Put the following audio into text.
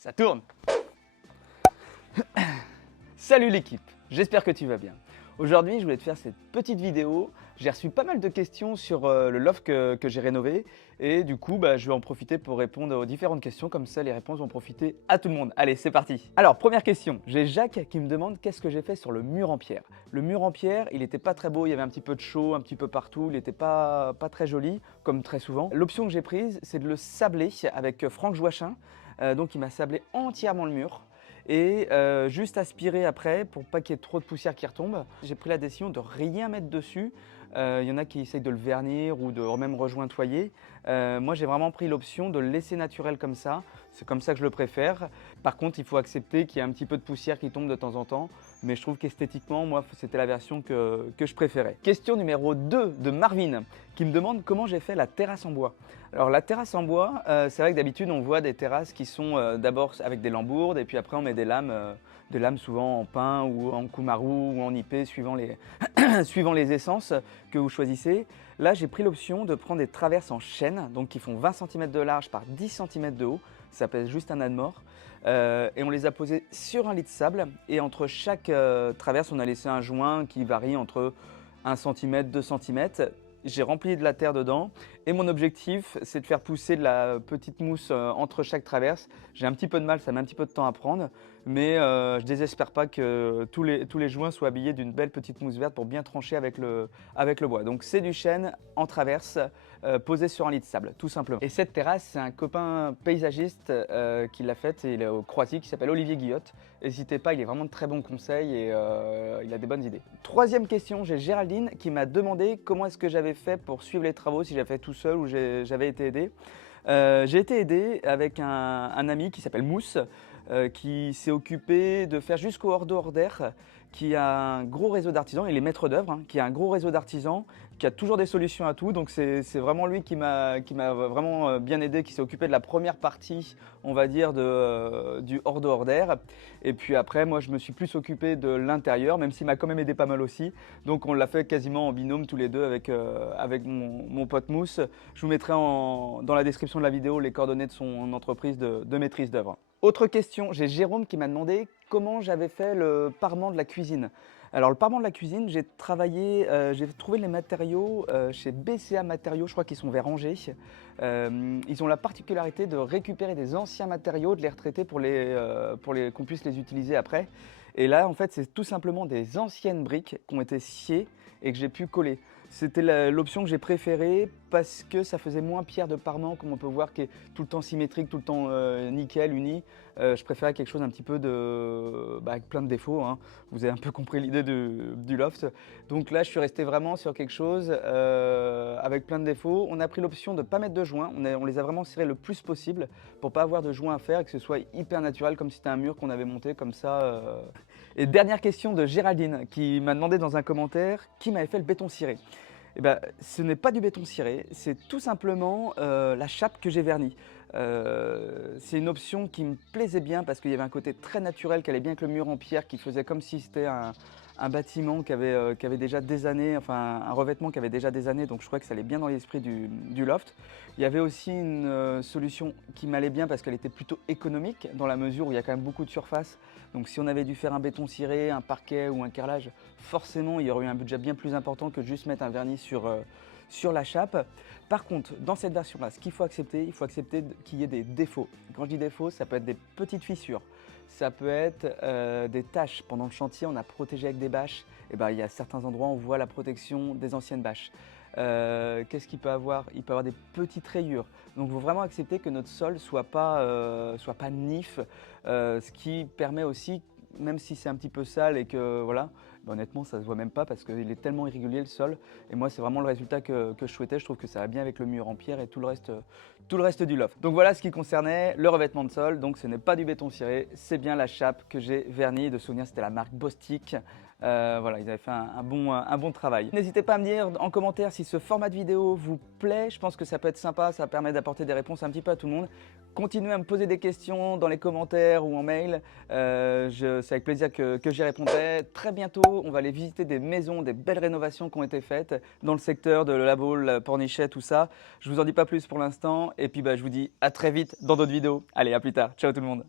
Ça tourne. Salut l'équipe, j'espère que tu vas bien. Aujourd'hui, je voulais te faire cette petite vidéo. J'ai reçu pas mal de questions sur le loft que j'ai rénové et du coup, je vais en profiter pour répondre aux différentes questions. Comme ça, les réponses vont profiter à tout le monde. Allez, c'est parti. Alors, première question. J'ai Jacques qui me demande qu'est-ce que j'ai fait sur le mur en pierre. Le mur en pierre, il n'était pas très beau. Il y avait un petit peu de chaud, un petit peu partout. Il n'était pas très joli, comme très souvent. L'option que j'ai prise, c'est de le sabler avec Franck Joachim. Donc, il m'a sablé entièrement le mur. Et juste aspirer après pour pas qu'il y ait trop de poussière qui retombe. J'ai pris la décision de rien mettre dessus. Il y en a qui essayent de le vernir ou de même rejointoyer. Moi j'ai vraiment pris l'option de le laisser naturel comme ça. C'est comme ça que je le préfère. Par contre il faut accepter qu'il y a un petit peu de poussière qui tombe de temps en temps. Mais je trouve qu'esthétiquement, moi c'était la version que je préférais. Question numéro 2 de Marvin qui me demande comment j'ai fait la terrasse en bois. Alors la terrasse en bois, c'est vrai que d'habitude on voit des terrasses qui sont d'abord avec des lambourdes et puis après on met des lames souvent en pin ou en kumaru ou en ipé suivant les, suivant les essences que vous choisissez. Là j'ai pris l'option de prendre des traverses en chêne, donc qui font 20 cm de large par 10 cm de haut. Ça pèse juste un âne mort. Et on les a posées sur un lit de sable et entre chaque traverse on a laissé un joint qui varie entre 1 cm, 2 cm. J'ai rempli de la terre dedans et mon objectif c'est de faire pousser de la petite mousse entre chaque traverse. J'ai un petit peu de mal, ça met un petit peu de temps à prendre, mais je désespère pas que tous les joints soient habillés d'une belle petite mousse verte pour bien trancher avec le bois. Donc c'est du chêne en traverse posé sur un lit de sable, tout simplement. Et cette terrasse, c'est un copain paysagiste qui l'a faite, il est au Croatie, qui s'appelle Olivier Guillotte. N'hésitez pas, il est vraiment de très bons conseils et il a des bonnes idées. Troisième question, j'ai Géraldine qui m'a demandé comment est-ce que j'avais fait pour suivre les travaux, si j'avais fait tout seul ou j'avais été aidé. J'ai été aidé avec un ami qui s'appelle Mousse, qui s'est occupé de faire jusqu'au hors d'air, qui a un gros réseau d'artisans, il est maître d'œuvre, qui a un gros réseau d'artisans, qui a toujours des solutions à tout, donc c'est vraiment lui qui m'a vraiment bien aidé, qui s'est occupé de la première partie, on va dire, du hors d'air. Et puis après, moi je me suis plus occupé de l'intérieur, même s'il m'a quand même aidé pas mal aussi, donc on l'a fait quasiment en binôme tous les deux avec mon pote Mousse. Je vous mettrai dans la description de la vidéo les coordonnées de son entreprise de maîtrise d'œuvre. Autre question, j'ai Jérôme qui m'a demandé comment j'avais fait le parement de la cuisine. Alors le parement de la cuisine, j'ai trouvé les matériaux chez BCA Matériaux, je crois qu'ils sont vers Angers. Ils ont la particularité de récupérer des anciens matériaux, de les retraiter pour qu'on puisse les utiliser après. Et là, en fait, c'est tout simplement des anciennes briques qui ont été sciées et que j'ai pu coller. C'était l'option que j'ai préférée parce que ça faisait moins pierre de parement, comme on peut voir, qui est tout le temps symétrique, tout le temps nickel, uni. Je préférais quelque chose un petit peu avec plein de défauts. Vous avez un peu compris l'idée du loft. Donc là, je suis resté vraiment sur quelque chose avec plein de défauts. On a pris l'option de ne pas mettre de joints. On les a vraiment serrés le plus possible pour ne pas avoir de joints à faire et que ce soit hyper naturel, comme si c'était un mur qu'on avait monté comme ça. Et dernière question de Géraldine qui m'a demandé dans un commentaire qui m'avait fait le béton ciré. Eh ben, ce n'est pas du béton ciré, c'est tout simplement la chape que j'ai vernie. C'est une option qui me plaisait bien parce qu'il y avait un côté très naturel qui allait bien avec le mur en pierre, qui faisait comme si c'était un bâtiment qui avait déjà des années, enfin un revêtement qui avait déjà des années, donc je crois que ça allait bien dans l'esprit du loft. Il y avait aussi une solution qui m'allait bien parce qu'elle était plutôt économique dans la mesure où il y a quand même beaucoup de surface. Donc si on avait dû faire un béton ciré, un parquet ou un carrelage, forcément il y aurait eu un budget bien plus important que juste mettre un vernis sur la chape. Par contre, dans cette version-là, il faut accepter qu'il y ait des défauts. Quand je dis défauts, ça peut être des petites fissures, ça peut être des taches. Pendant le chantier, on a protégé avec des bâches. Et il y a certains endroits où on voit la protection des anciennes bâches. Qu'est-ce qu'il peut avoir? Il peut avoir des petites rayures. Donc il faut vraiment accepter que notre sol soit pas nif, ce qui permet aussi, même si c'est un petit peu sale et que voilà, honnêtement ça se voit même pas parce qu'il est tellement irrégulier le sol. Et moi c'est vraiment le résultat que je souhaitais. Je trouve que ça va bien avec le mur en pierre et tout le reste du loft. Donc voilà ce qui concernait le revêtement de sol. Donc ce n'est pas du béton ciré, c'est bien la chape que j'ai vernie. De souvenir, c'était la marque Bostik. Voilà, ils avaient fait un bon travail. N'hésitez pas à me dire en commentaire si ce format de vidéo vous plaît. Je pense que ça peut être sympa, ça permet d'apporter des réponses un petit peu à tout le monde. Continuez à me poser des questions dans les commentaires ou en mail. C'est avec plaisir que j'y répondrai. Très bientôt, on va aller visiter des maisons, des belles rénovations qui ont été faites dans le secteur de La Baule, Pornichet, tout ça. Je vous en dis pas plus pour l'instant. Et puis je vous dis à très vite dans d'autres vidéos. Allez, à plus tard. Ciao tout le monde.